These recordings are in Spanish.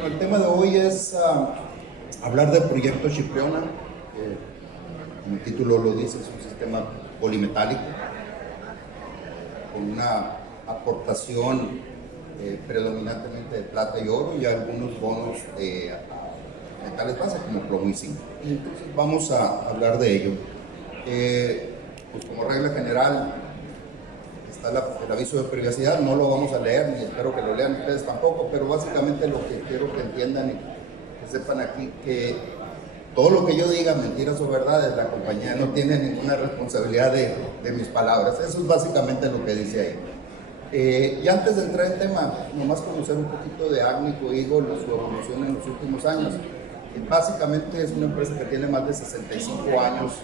Bueno, el tema de hoy es hablar del proyecto Chipriona, como el título lo dice, es un sistema polimetálico con una aportación predominantemente de plata y oro y algunos bonos de metales base como plomo y zinc. Y entonces vamos a hablar de ello. Pues como regla general está el aviso de privacidad, no lo vamos a leer, ni espero que lo lean ustedes tampoco, pero básicamente lo que quiero que entiendan y que sepan aquí que todo lo que yo diga, mentiras o verdades, la compañía no tiene ninguna responsabilidad de mis palabras. Eso es básicamente lo que dice ahí. Y antes de entrar en tema, nomás conocer un poquito de Agnico Eagle, su evolución en los últimos años. Básicamente es una empresa que tiene más de 65 años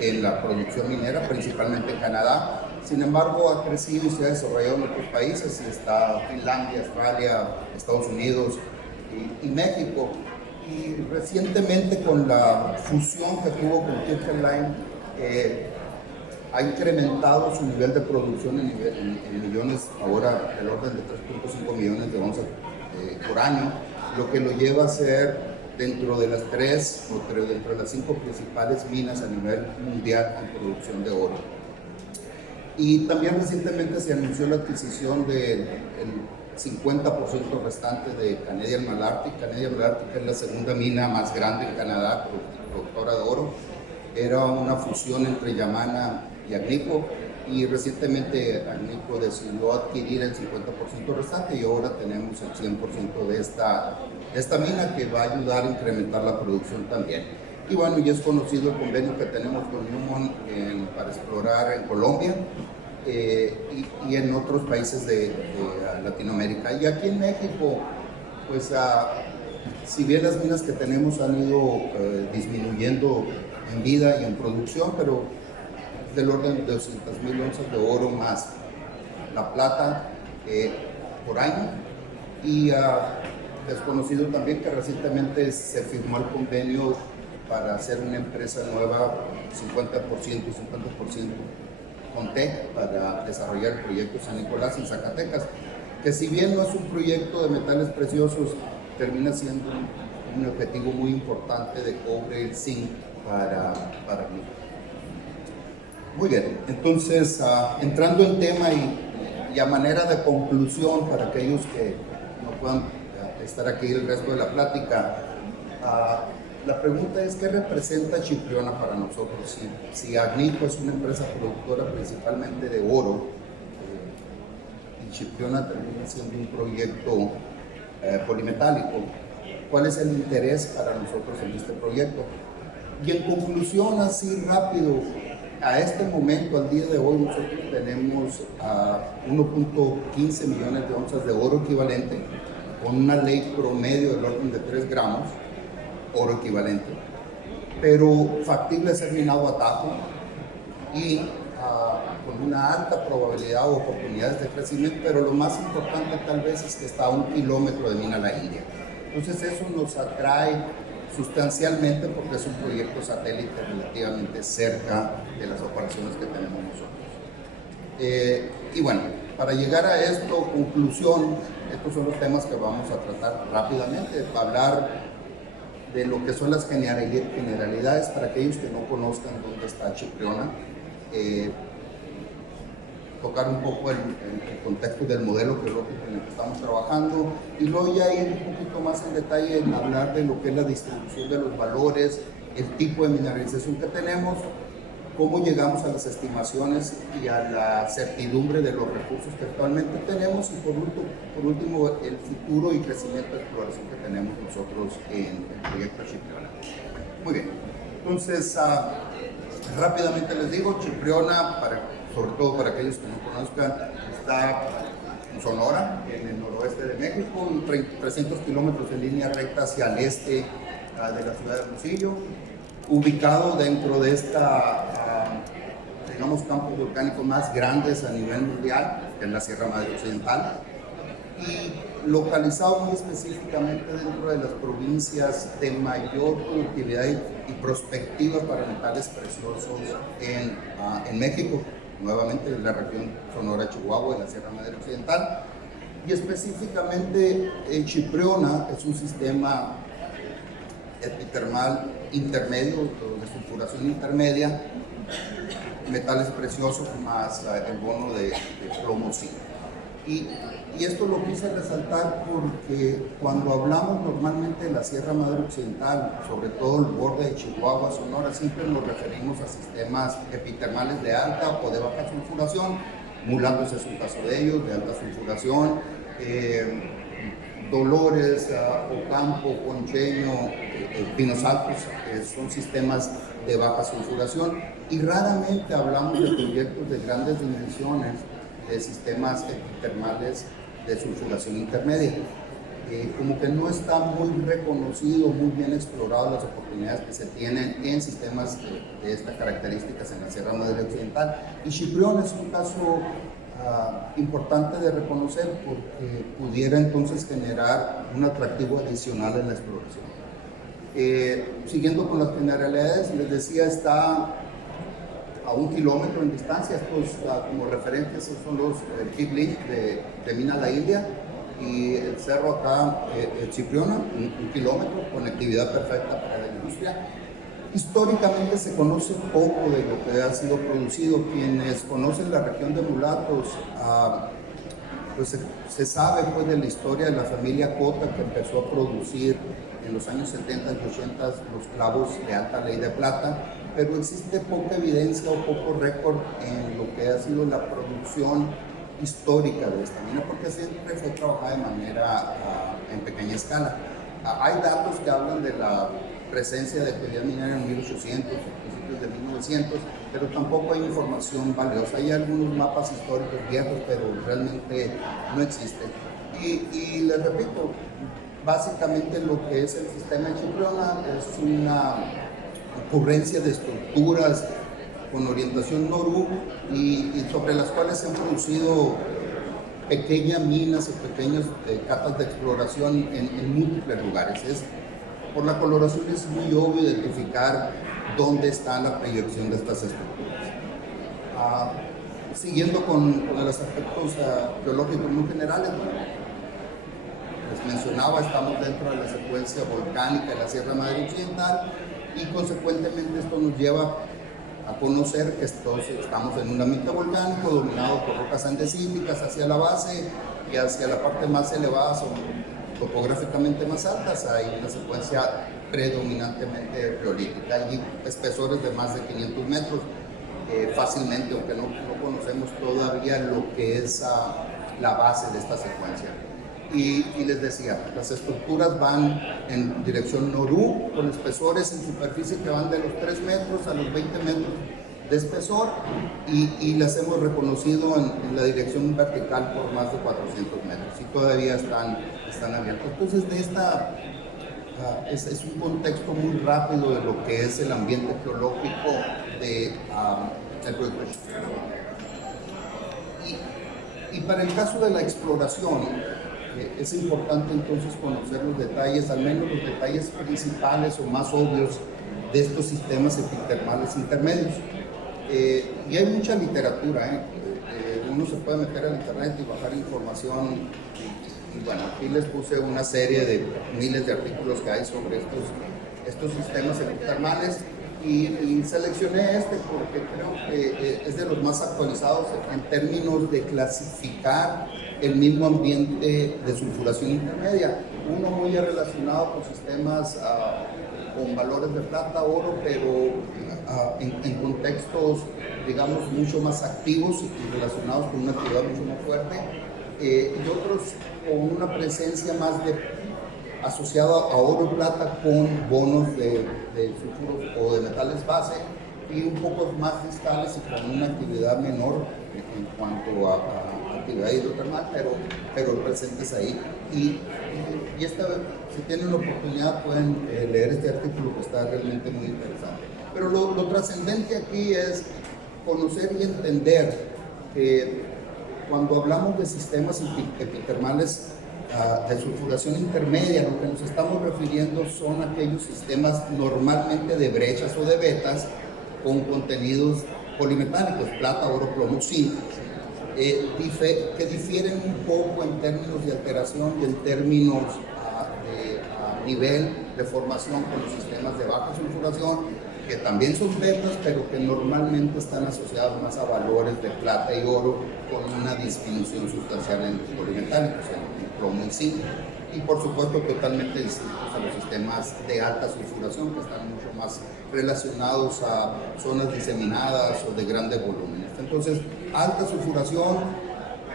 en la producción minera, principalmente en Canadá. Sin embargo, ha crecido y se ha desarrollado en otros países, y está Finlandia, Australia, Estados Unidos y México. Y recientemente, con la fusión que tuvo con Kirkland, ha incrementado su nivel de producción en millones, ahora del orden de 3.5 millones de onzas por año, lo que lo lleva a ser dentro de las dentro de las 5 principales minas a nivel mundial en producción de oro. Y también recientemente se anunció la adquisición del 50% restante de Canadian Malartic. Canadian Malartic es la segunda mina más grande en Canadá, productora de oro. Era una fusión entre Yamana y Agnico, y recientemente Agnico decidió adquirir el 50% restante y ahora tenemos el 100% de esta mina, que va a ayudar a incrementar la producción también. Y bueno, ya es conocido el convenio que tenemos con Newmont para explorar en Colombia y en otros países de Latinoamérica. Y aquí en México, pues si bien las minas que tenemos han ido disminuyendo en vida y en producción, pero del orden de 200,000 onzas de oro más la plata por año. Y es conocido también que recientemente se firmó el convenio para hacer una empresa nueva, 50% y 50% con TEC, para desarrollar el proyecto San Nicolás en Zacatecas, que si bien no es un proyecto de metales preciosos, termina siendo un objetivo muy importante de cobre y zinc para mí. Muy bien, entonces entrando en tema y a manera de conclusión para aquellos que no puedan estar aquí el resto de la plática, la pregunta es: ¿qué representa Chipriona para nosotros? Si Agnico es una empresa productora principalmente de oro, y Chipriona termina siendo un proyecto polimetálico, ¿cuál es el interés para nosotros en este proyecto? Y en conclusión, así rápido, a este momento, al día de hoy, nosotros tenemos 1.15 millones de onzas de oro equivalente, con una ley promedio del orden de 3 gramos, oro equivalente, pero factible ser minado a tajo y con una alta probabilidad o oportunidades de crecimiento, pero lo más importante tal vez es que está a 1 kilómetro de mina la India. Entonces eso nos atrae sustancialmente porque es un proyecto satélite relativamente cerca de las operaciones que tenemos nosotros. Y bueno, para llegar a esto, conclusión, estos son los temas que vamos a tratar rápidamente, para hablar de lo que son las generalidades para aquellos que no conozcan dónde está Chipriona, tocar un poco el contexto del modelo geológico en el que estamos trabajando, y luego ya ir un poquito más en detalle en hablar de lo que es la distribución de los valores, el tipo de mineralización que tenemos, cómo llegamos a las estimaciones y a la certidumbre de los recursos que actualmente tenemos, y por último el futuro y crecimiento de exploración que tenemos nosotros en el proyecto Chipriona. Muy bien, entonces rápidamente les digo, Chipriona, sobre todo para aquellos que no conozcan, está en Sonora, en el noroeste de México, 300 kilómetros en línea recta hacia el este de la ciudad de Hermosillo, ubicado dentro de digamos, campos volcánicos más grandes a nivel mundial, que es la Sierra Madre Occidental, y localizado muy específicamente dentro de las provincias de mayor productividad y prospectiva para metales preciosos en México, nuevamente en la región Sonora, Chihuahua y la Sierra Madre Occidental. Y específicamente el chipriona es un sistema epitermal intermedio, de sulfuración intermedia, metales preciosos más el bono de plomo zinc. Y esto lo quise resaltar porque cuando hablamos normalmente de la Sierra Madre Occidental, sobre todo el borde de Chihuahua, Sonora, siempre nos referimos a sistemas epitermales de alta o de baja sulfuración. Mulatos es un caso de ellos, de alta sulfuración. Dolores, Ocampo, Poncheño, Pinos Altos, son sistemas de baja sulfuración, y raramente hablamos de proyectos de grandes dimensiones de sistemas epitermales de sulfuración intermedia. Como que no está muy reconocido, muy bien explorado las oportunidades que se tienen en sistemas de estas características en la Sierra Madre Occidental. Y Chiprión es un caso importante de reconocer porque pudiera entonces generar un atractivo adicional en la exploración. Siguiendo con las generalidades, les decía, está a 1 kilómetro en distancia. Estos como referentes son los Kipling de Mina La India, y el cerro acá, Chipriona, 1 kilómetro, conectividad perfecta para la industria. Históricamente se conoce poco de lo que ha sido producido. Quienes conocen la región de Mulatos, pues se sabe pues de la historia de la familia Cota, que empezó a producir en los años 70 y 80 los clavos de alta ley de plata, pero existe poca evidencia o poco récord en lo que ha sido la producción histórica de esta mina, porque siempre fue trabajada de manera en pequeña escala. Hay datos que hablan de la presencia de actividad minera en 1800, principios de 1900, pero tampoco hay información valiosa. Hay algunos mapas históricos viejos, pero realmente no existen. Y les repito, básicamente lo que es el sistema de Chipriona es una ocurrencia de estructuras con orientación norú y sobre las cuales se han producido pequeñas minas y pequeñas capas de exploración en múltiples lugares. Por la coloración es muy obvio identificar dónde está la proyección de estas estructuras. Siguiendo con los aspectos geológicos muy generales, les mencionaba, estamos dentro de la secuencia volcánica de la Sierra Madre Occidental, y consecuentemente esto nos lleva a conocer que estamos en un ambiente volcánico dominado por rocas andesíticas hacia la base, y hacia la parte más elevada, son topográficamente más altas, hay una secuencia predominantemente riolítica y espesores de más de 500 metros. Fácilmente, aunque no conocemos todavía lo que es la base de esta secuencia. Y les decía, las estructuras van en dirección norú, con espesores en superficie que van de los 3 metros a los 20 metros de espesor, y las hemos reconocido en la dirección vertical por más de 400 metros, y todavía están abiertos. Entonces, es un contexto muy rápido de lo que es el ambiente geológico del proyecto. Y para el caso de la exploración, es importante entonces conocer los detalles, al menos los detalles principales o más obvios de estos sistemas epitermales intermedios. Y hay mucha literatura, uno se puede meter al internet y bajar información, y bueno, aquí les puse una serie de miles de artículos que hay sobre estos sistemas epitermales, y seleccioné este porque creo que es de los más actualizados en términos de clasificar el mismo ambiente de sulfuración intermedia. Uno muy relacionado con sistemas con valores de plata, oro, pero en contextos, digamos, mucho más activos y relacionados con una actividad mucho más fuerte, y otros con una presencia más asociada a oro y plata con bonos de sulfuros o de metales base, y un poco más distales y con una actividad menor en cuanto a actividad hidrotermal, pero presentes ahí. Y si tienen la oportunidad pueden leer este artículo, que está realmente muy interesante. Pero lo trascendente aquí es conocer y entender que cuando hablamos de sistemas epitermales de sulfuración intermedia, lo que nos estamos refiriendo son aquellos sistemas normalmente de brechas o de vetas con contenidos polimetálicos, plata, oro, plomo, zinc. que difieren un poco en términos de alteración y en términos de nivel de formación con los sistemas de baja sulfuración, que también son betas, pero que normalmente están asociados más a valores de plata y oro, con una disminución sustancial en los polimetálicos, en plomo y zinc. Y por supuesto totalmente distintos a los sistemas de alta sulfuración, que están mucho más relacionados a zonas diseminadas o de grandes volúmenes. Entonces, alta sulfuración,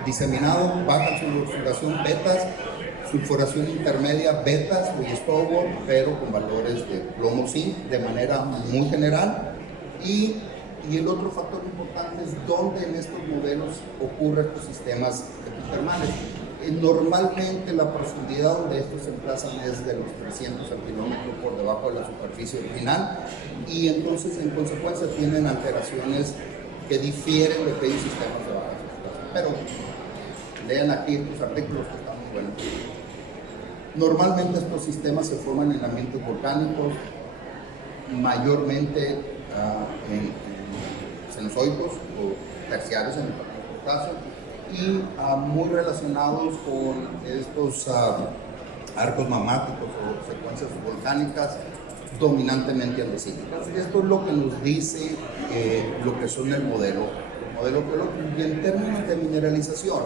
diseminado, baja sulfuración, betas, sulfuración intermedia, betas o Stowell, pero con valores de plomo zinc de manera muy general. Y el otro factor importante es dónde en estos modelos ocurren estos sistemas epitermales. Normalmente la profundidad donde estos se emplazan es de los 300 al kilómetro por debajo de la superficie original, y entonces en consecuencia tienen alteraciones que difieren de aquellos sistemas de baja sulfuración. Pero lean aquí estos artículos que están muy buenos. Normalmente estos sistemas se forman en ambientes volcánicos, mayormente en cenozoicos o terciarios en el caso, y muy relacionados con estos arcos magmáticos o secuencias volcánicas dominantemente andesíticas. Esto es lo que nos dice lo que son el modelo geológico. Y en términos de mineralización,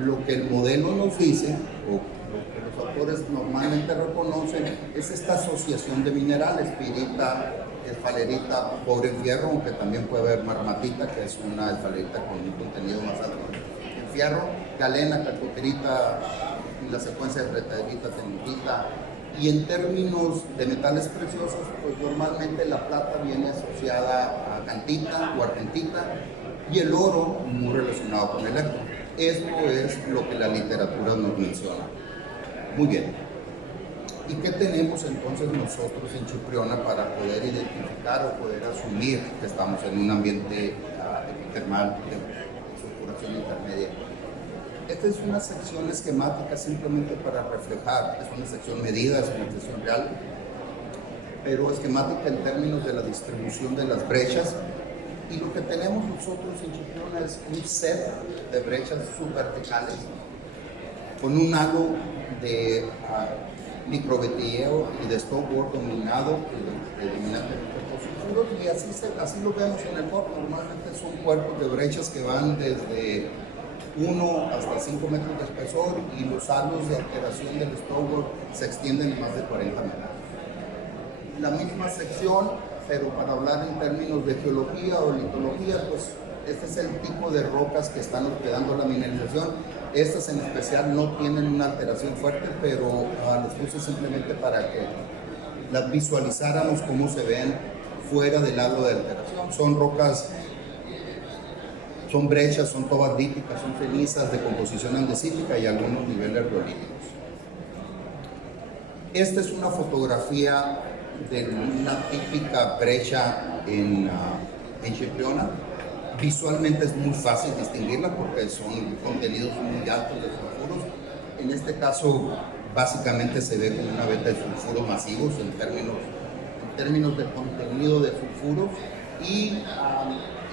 lo que el modelo nos dice, o lo que los autores normalmente reconocen, es esta asociación de minerales: pirita, esfalerita, cobre en fierro, aunque también puede haber marmatita, que es una esfalerita con un contenido más alto en fierro, galena, calcoterita, y la secuencia de retaderita, temitita. Y en términos de metales preciosos, pues normalmente la plata viene asociada a cantita o argentita, y el oro muy relacionado con el electro. Esto es lo que la literatura nos menciona. Muy bien. ¿Y qué tenemos entonces nosotros en Chipriona para poder identificar o poder asumir que estamos en un ambiente epitermal de sulfuración intermedia? Esta es una sección esquemática simplemente para reflejar, es una sección medida, es una sección real, pero esquemática en términos de la distribución de las brechas. Y lo que tenemos nosotros en Chipriona es un set de brechas subverticales con un halo de microvetilleo y de Stowell dominado, predominantemente por sulfuros, y así lo vemos en el cuerpo. Normalmente son cuerpos de brechas que van desde 1 hasta 5 metros de espesor, y los halos de alteración del Stowell se extienden a más de 40 metros. La misma sección, pero para hablar en términos de geología o litología, pues este es el tipo de rocas que están hospedando la mineralización. Estas en especial no tienen una alteración fuerte, pero les puse simplemente para que las visualizáramos cómo se ven fuera del halo de alteración. Son rocas, son brechas, son tobardíticas, son cenizas de composición andesítica y algunos niveles riolíticos. Esta es una fotografía de una típica brecha en Chipriona. Visualmente es muy fácil distinguirla porque son contenidos muy altos de sulfuros. En este caso, básicamente se ve como una veta de sulfuros masivos en términos de contenido de sulfuros, y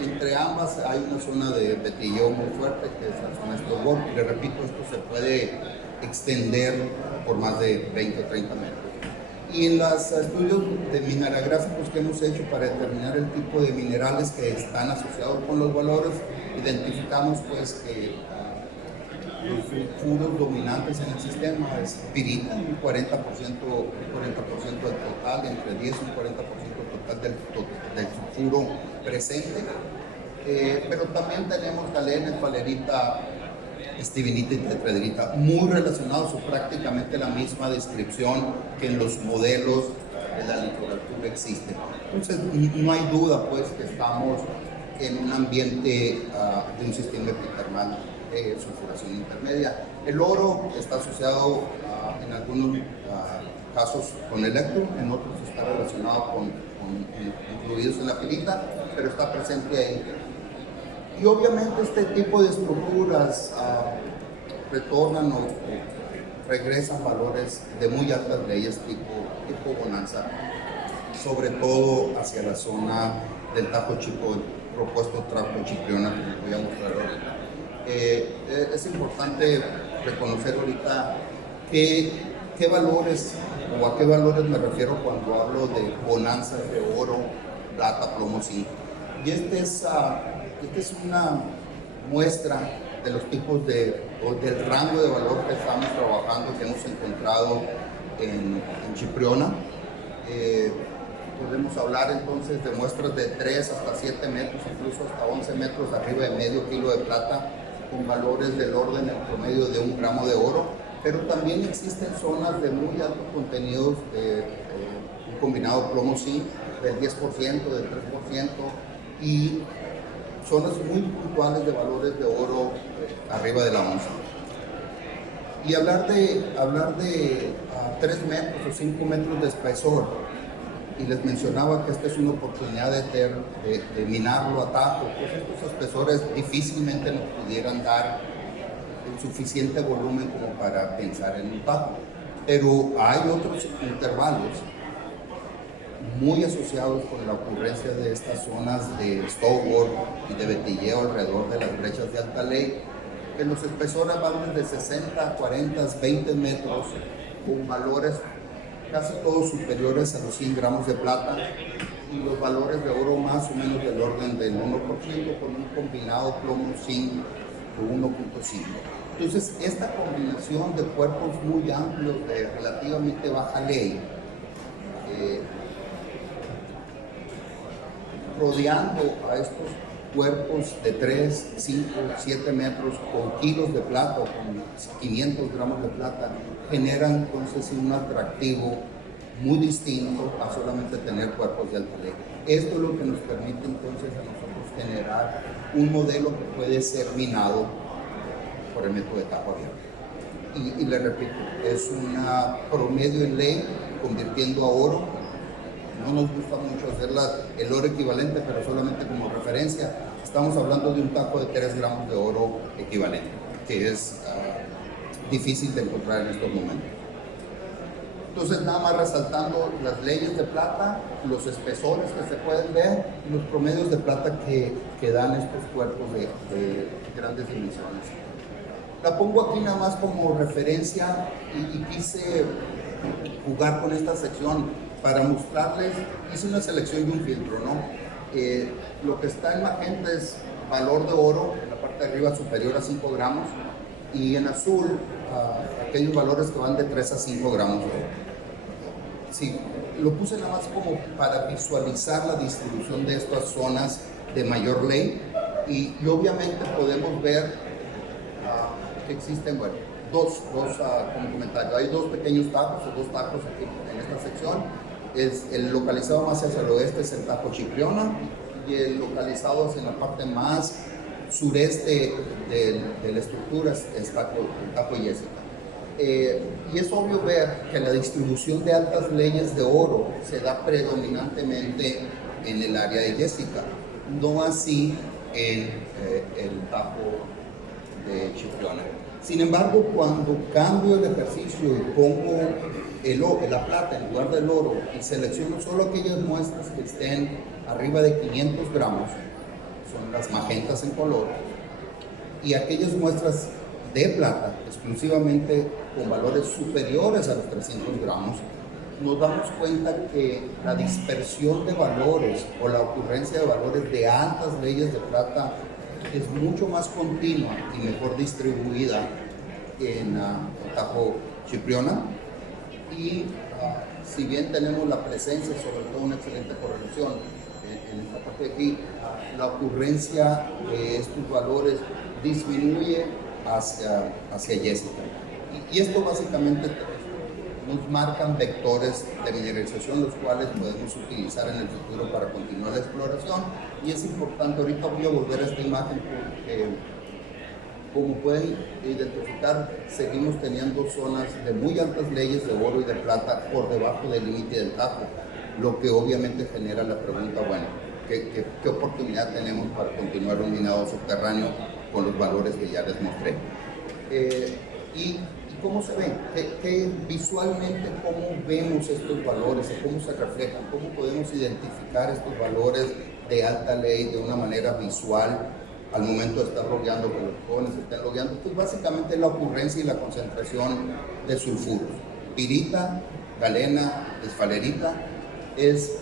entre ambas hay una zona de vetilleo muy fuerte, que es la zona Stowell. Le repito, esto se puede extender por más de 20 o 30 metros. Y en los estudios de mineralográficos que hemos hecho para determinar el tipo de minerales que están asociados con los valores, identificamos pues que los sulfuros dominantes en el sistema es pirita, un 40% del total, entre 10 y un 40% total del sulfuro presente. Pero también tenemos galena, esfalerita, estivinita y tetraederita, muy relacionados, o prácticamente la misma descripción que en los modelos de la literatura existe. Entonces no hay duda pues que estamos en un ambiente de un sistema epitermal de sulfuración intermedia. El oro está asociado en algunos casos con electro, en otros está relacionado con fluidos en la pirita, pero está presente ahí. Y obviamente este tipo de estructuras retornan o regresan valores de muy altas leyes tipo bonanza, sobre todo hacia la zona del Tajo Chico, el propuesto Tajo Chipriona, que les voy a mostrar ahorita. Es importante reconocer ahorita qué valores o a qué valores me refiero cuando hablo de bonanzas de oro, plata, plomo, zinc. Y esta es una muestra de los tipos o del rango de valor que estamos trabajando, que hemos encontrado en Chipriona. Podemos hablar entonces de muestras de 3 hasta 7 metros, incluso hasta 11 metros arriba de medio kilo de plata, con valores del orden en promedio de 1 gramo de oro, pero también existen zonas de muy altos contenidos de un combinado plomo-zinc del 10%, del 3%, y zonas muy puntuales de valores de oro arriba de la onza. Y hablar de 3 metros o 5 metros de espesor, y les mencionaba que esta es una oportunidad de minarlo a tajo, pues estos espesores difícilmente nos pudieran dar el suficiente volumen como para pensar en un tajo. Pero hay otros intervalos muy asociados con la ocurrencia de estas zonas de stowboard y de vetilleo alrededor de las brechas de alta ley, que los espesores van desde 60, 40, 20 metros, con valores casi todos superiores a los 100 gramos de plata, y los valores de oro más o menos del orden del 1%, con un combinado plomo-zinc de 1.5. Entonces, esta combinación de cuerpos muy amplios de relativamente baja ley, rodeando a estos cuerpos de 3, 5, 7 metros con kilos de plata o con 500 gramos de plata, generan entonces un atractivo muy distinto a solamente tener cuerpos de alta ley. Esto es lo que nos permite entonces a nosotros generar un modelo que puede ser minado por el método de tajo abierto. Y le repito, es una promedio en ley convirtiendo a oro. No nos gusta mucho hacer el oro equivalente, pero solamente como referencia. Estamos hablando de un tajo de 3 gramos de oro equivalente, que es difícil de encontrar en estos momentos. Entonces, nada más resaltando las leyes de plata, los espesores que se pueden ver, los promedios de plata que dan estos cuerpos de grandes dimensiones. La pongo aquí nada más como referencia y quise jugar con esta sección para mostrarles. Hice una selección de un filtro, ¿no? Lo que está en magenta es valor de oro, en la parte de arriba superior a 5 gramos, y en azul aquellos valores que van de 3 a 5 gramos de oro. Sí, lo puse nada más como para visualizar la distribución de estas zonas de mayor ley, y obviamente podemos ver que existen, bueno, dos como comentario, hay 2 pequeños tajos o 2 tajos aquí en esta sección. El localizado más hacia el oeste es el tajo Chipriona, y el localizado hacia la parte más sureste de la estructura es el tajo Jessica. Y es obvio ver que la distribución de altas leyes de oro se da predominantemente en el área de Jessica, no así en el tajo de Chipriona. Sin embargo, cuando cambio el ejercicio y pongo la plata en lugar del oro y selecciono solo aquellas muestras que estén arriba de 500 gramos, son las magentas en color, y aquellas muestras de plata exclusivamente con valores superiores a los 300 gramos, nos damos cuenta que la dispersión de valores o la ocurrencia de valores de altas leyes de plata es mucho más continua y mejor distribuida en el tajo Chipriona. Y si bien tenemos la presencia, sobre todo una excelente correlación en esta parte de aquí, la ocurrencia de estos valores disminuye hacia Jessica. Y esto básicamente nos marcan vectores de mineralización, los cuales podemos utilizar en el futuro para continuar la exploración. Y es importante, ahorita voy a volver a esta imagen porque, como pueden identificar, seguimos teniendo zonas de muy altas leyes de oro y de plata por debajo del límite del tajo, lo que obviamente genera la pregunta, bueno, ¿qué oportunidad tenemos para continuar un minado subterráneo con los valores que ya les mostré? ¿Y cómo se ven? Visualmente, ¿cómo vemos estos valores? ¿Cómo se reflejan? ¿Cómo podemos identificar estos valores de alta ley de una manera visual al momento de estar logueando, que los jóvenes estén logueando, pues básicamente la ocurrencia y la concentración de sulfuros. Pirita, galena, esfalerita, es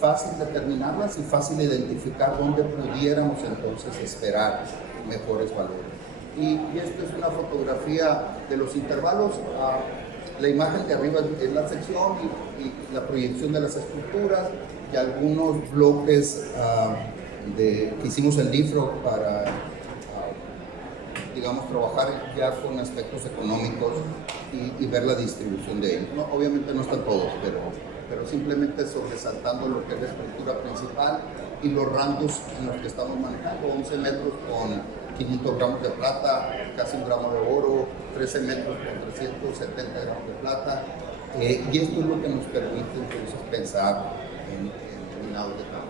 fácil determinarlas y fácil identificar dónde pudiéramos entonces esperar mejores valores. Y esto es una fotografía de los intervalos. La imagen de arriba es la sección y la proyección de las estructuras y algunos bloques que hicimos el DIFRO para, digamos, trabajar ya con aspectos económicos y ver la distribución de ellos. No, obviamente no están todos, pero simplemente sobresaltando lo que es la estructura principal y los rangos en los que estamos manejando. 11 metros con 500 gramos de plata, casi 1 gramo de oro, 13 metros con 370 gramos de plata, y esto es lo que nos permite entonces pensar en minados de campo.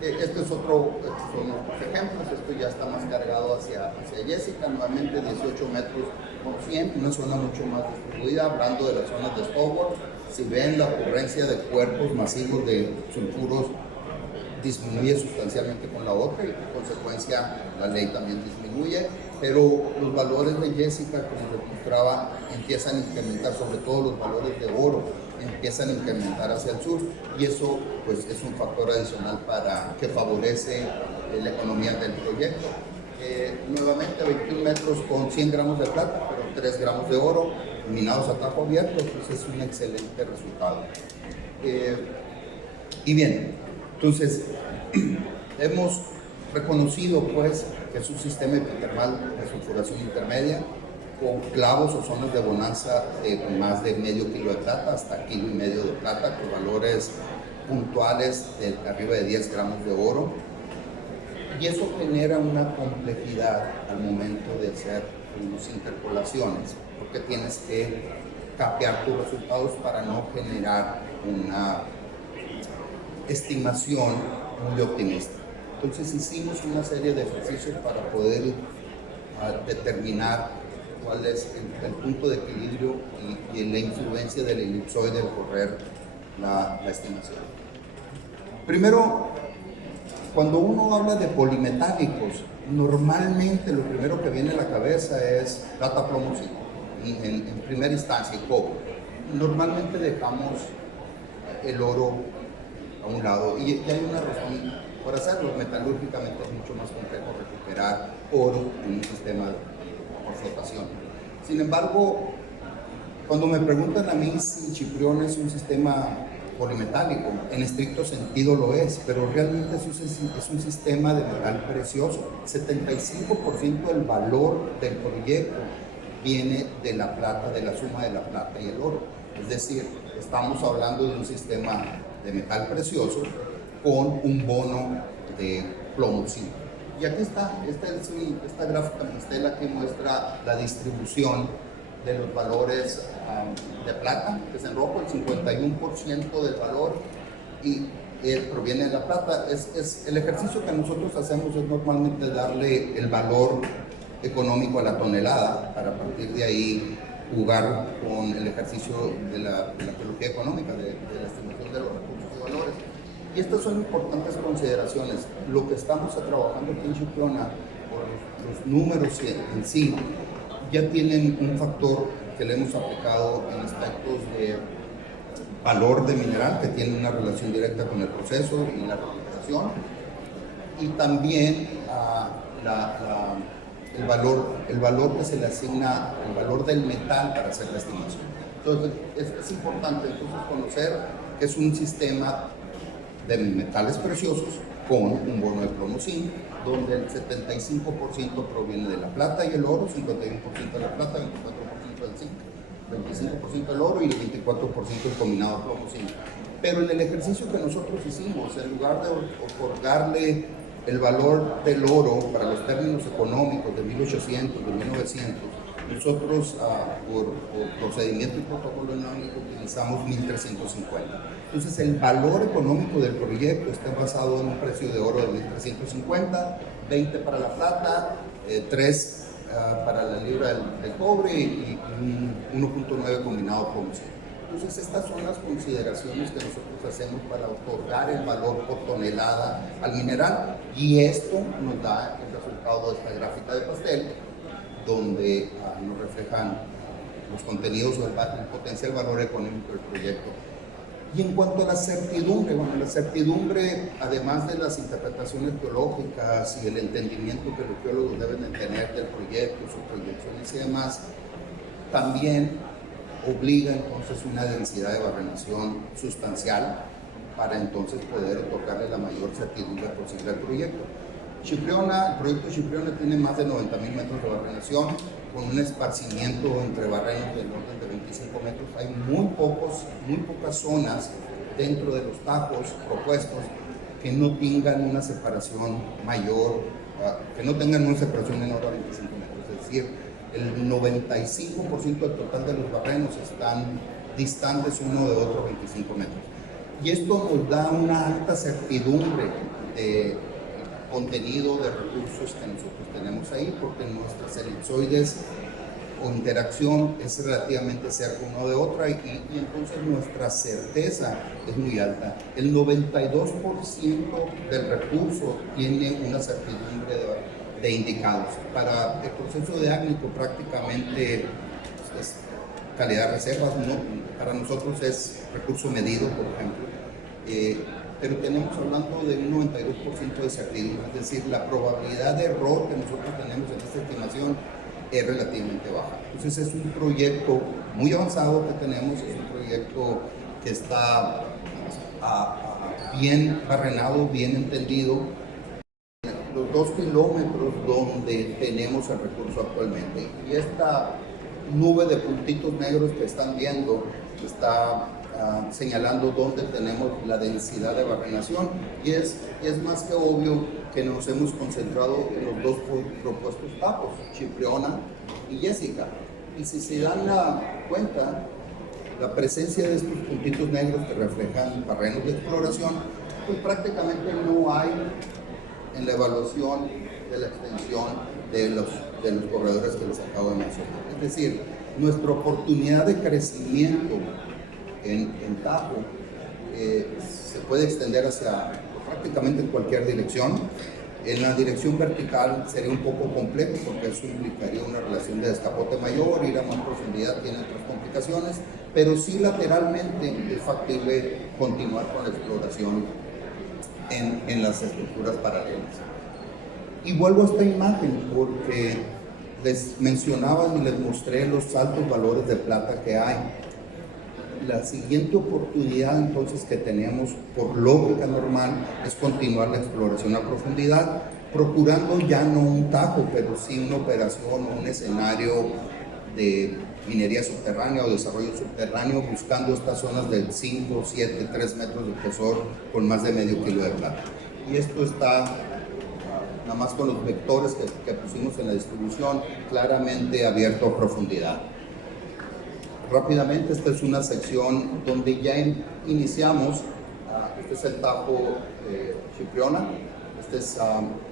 Estos son otros ejemplos. Esto ya está más cargado hacia Jessica, nuevamente 18 metros con 100, una zona mucho más distribuida. Hablando de las zonas de Stoward, si ven la ocurrencia de cuerpos masivos de sulfuros disminuye sustancialmente con la otra y en consecuencia la ley también disminuye, pero los valores de Jessica, como les mostraba, empiezan a incrementar, sobre todo los valores de oro empiezan a incrementar hacia el sur, y eso pues es un factor adicional que favorece la economía del proyecto. Nuevamente 21 metros con 100 gramos de plata, pero 3 gramos de oro, minados a tajo abierto, pues es un excelente resultado. Y bien, entonces hemos reconocido pues que es un sistema epitermal de sulfuración intermedia con clavos o zonas de bonanza de más de medio kilo de plata hasta 1,5 kilos de plata, con valores puntuales de arriba de 10 gramos de oro, y eso genera una complejidad al momento de hacer unas interpolaciones, porque tienes que capear tus resultados para no generar una estimación muy optimista. Entonces hicimos una serie de ejercicios para poder determinar cuál es el punto de equilibrio y la influencia del elipsoide al correr la estimación. Primero, cuando uno habla de polimetálicos, normalmente lo primero que viene a la cabeza es plata, plomo, zinc, en primera instancia, y cobre. Normalmente dejamos el oro a un lado, y hay una razón por hacerlo. Metalúrgicamente es mucho más complejo recuperar oro en un sistema por flotación. Sin embargo, cuando me preguntan a mí si Chiprión es un sistema polimetálico, en estricto sentido lo es, pero realmente es un sistema de metal precioso. 75% del valor del proyecto viene de la plata, de la suma de la plata y el oro. Es decir, estamos hablando de un sistema de metal precioso con un bono de plomo zinc. Y aquí está, esta gráfica mistela que muestra la distribución de los valores de plata, que es en rojo, el 51% del valor y proviene de la plata. El ejercicio que nosotros hacemos es normalmente darle el valor económico a la tonelada, para partir de ahí jugar con el ejercicio de la geología económica, de la estimación de los recursos y valores. Y estas son importantes consideraciones. Lo que estamos trabajando aquí en Chipriona, por los números en sí, ya tienen un factor que le hemos aplicado en aspectos de valor de mineral, que tiene una relación directa con el proceso y la recuperación, y también el valor que se le asigna, el valor del metal para hacer la estimación. Entonces es importante entonces conocer que es un sistema de metales preciosos con un bono de plomo zinc, donde el 75% proviene de la plata y el oro, 51% de la plata, 24% del zinc, 25% del oro y el 24% del combinado plomo zinc. Pero en el ejercicio que nosotros hicimos, en lugar de otorgarle el valor del oro para los términos económicos de 1800, de 1900, nosotros por procedimiento y protocolo económico utilizamos 1350. Entonces el valor económico del proyecto está basado en un precio de oro de 1350, 20 para la plata, 3 para la libra del cobre y 1.9 combinado plomo zinc. Entonces, estas son las consideraciones que nosotros hacemos para otorgar el valor por tonelada al mineral, y esto nos da el resultado de esta gráfica de pastel, donde nos reflejan los contenidos o el potencial valor económico del proyecto. Y en cuanto a la certidumbre, bueno, la certidumbre, además de las interpretaciones geológicas y el entendimiento que los geólogos deben de tener del proyecto, sus proyecciones y demás, también obliga entonces una densidad de barrenación sustancial para entonces poder otorgarle la mayor certidumbre posible al proyecto. El proyecto Chipriona tiene más de 90,000 metros de barrenación, con un esparcimiento entre barrenos del orden de 25 metros. Hay muy pocas zonas dentro de los tajos propuestos que no tengan una separación mayor, que no tengan una separación menor a 25 metros. Es decir, el 95% del total de los barrenos están distantes uno de otro 25 metros. Y esto nos da una alta certidumbre de contenido de recursos que nosotros tenemos ahí, porque nuestras elipsoides o interacción es relativamente cerca uno de otra, y entonces nuestra certeza es muy alta. El 92% del recurso tiene una certidumbre de indicados. Para el proceso de Agnico prácticamente es calidad de reservas, ¿no? Para nosotros es recurso medido, por ejemplo. Pero tenemos hablando de un 92% de certidumbre, es decir, la probabilidad de error que nosotros tenemos en esta estimación es relativamente baja. Entonces es un proyecto muy avanzado que tenemos, es un proyecto que está bien barrenado, bien entendido. Los 2 kilómetros donde tenemos el recurso actualmente, y esta nube de puntitos negros que están viendo está señalando dónde tenemos la densidad de barrenación, y es más que obvio que nos hemos concentrado en los dos propuestos tajos, Chipriona y Jessica. Y si se dan cuenta, la presencia de estos puntitos negros que reflejan barrenos de exploración, pues prácticamente no hay en la evaluación de la extensión de los corredores que les acabo de mencionar. Es decir, nuestra oportunidad de crecimiento en Tajo se puede extender hacia prácticamente en cualquier dirección. En la dirección vertical sería un poco complejo, porque eso implicaría una relación de descapote mayor, ir a más profundidad tiene otras complicaciones, pero sí lateralmente es factible continuar con la exploración en las estructuras paralelas. Y vuelvo a esta imagen porque les mencionaba y les mostré los altos valores de plata que hay. La siguiente oportunidad entonces que tenemos, por lógica normal, es continuar la exploración a profundidad, procurando ya no un tajo, pero sí una operación o un escenario de minería subterránea o desarrollo subterráneo, buscando estas zonas del 5, 7, 3 metros de espesor con más de medio kilo de plata. Y esto está, nada más con los vectores que pusimos en la distribución, claramente abierto a profundidad. Rápidamente, esta es una sección donde ya iniciamos. Este es el tajo Chipriona. Este es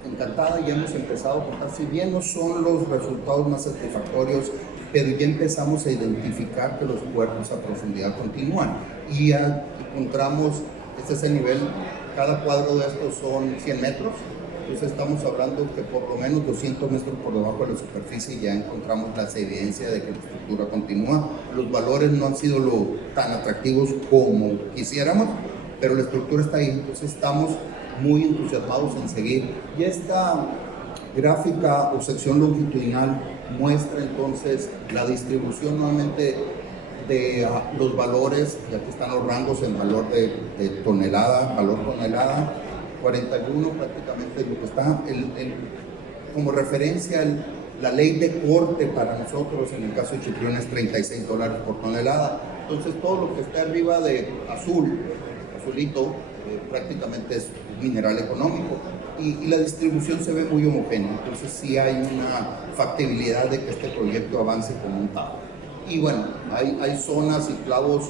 Encantada, y hemos empezado a contar, si bien no son los resultados más satisfactorios, pero ya empezamos a identificar que los cuerpos a profundidad continúan, y ya encontramos, este es el nivel, cada cuadro de estos son 100 metros. Entonces estamos hablando que por lo menos 200 metros por debajo de la superficie ya encontramos la evidencia de que la estructura continúa. Los valores no han sido tan atractivos como quisiéramos, pero la estructura está ahí. Entonces estamos muy entusiasmados en seguir. Y esta gráfica o sección longitudinal muestra entonces la distribución nuevamente de los valores, ya que están los rangos en valor de tonelada, valor tonelada. 41 prácticamente lo que está como referencia. La ley de corte para nosotros en el caso de Chipriona es $36 por tonelada. Entonces todo lo que está arriba de azulito, prácticamente es mineral económico, y la distribución se ve muy homogénea. Entonces sí hay una factibilidad de que este proyecto avance como un tajo. Y bueno, hay zonas y clavos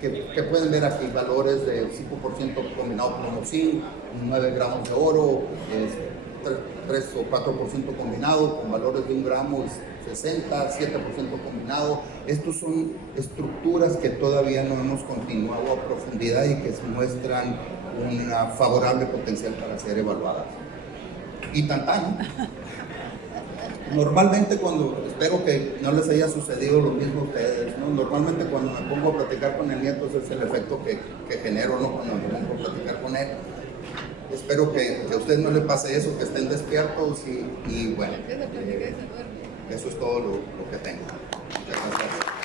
que pueden ver aquí, valores de 5% combinado plomo zinc, 9 gramos de oro, 3 o 4% combinado, con valores de 1 gramo 60, 7% combinado. Estos son estructuras que todavía no hemos continuado a profundidad y que muestran un favorable potencial para ser evaluadas. Y tan. Normalmente espero que no les haya sucedido lo mismo a ustedes, ¿no? Normalmente cuando me pongo a platicar con el nieto, ese es el efecto que genero, ¿no? Cuando me pongo a platicar con él. Espero que a ustedes no les pase eso, que estén despiertos y bueno, eso es todo lo que tengo. Muchas gracias.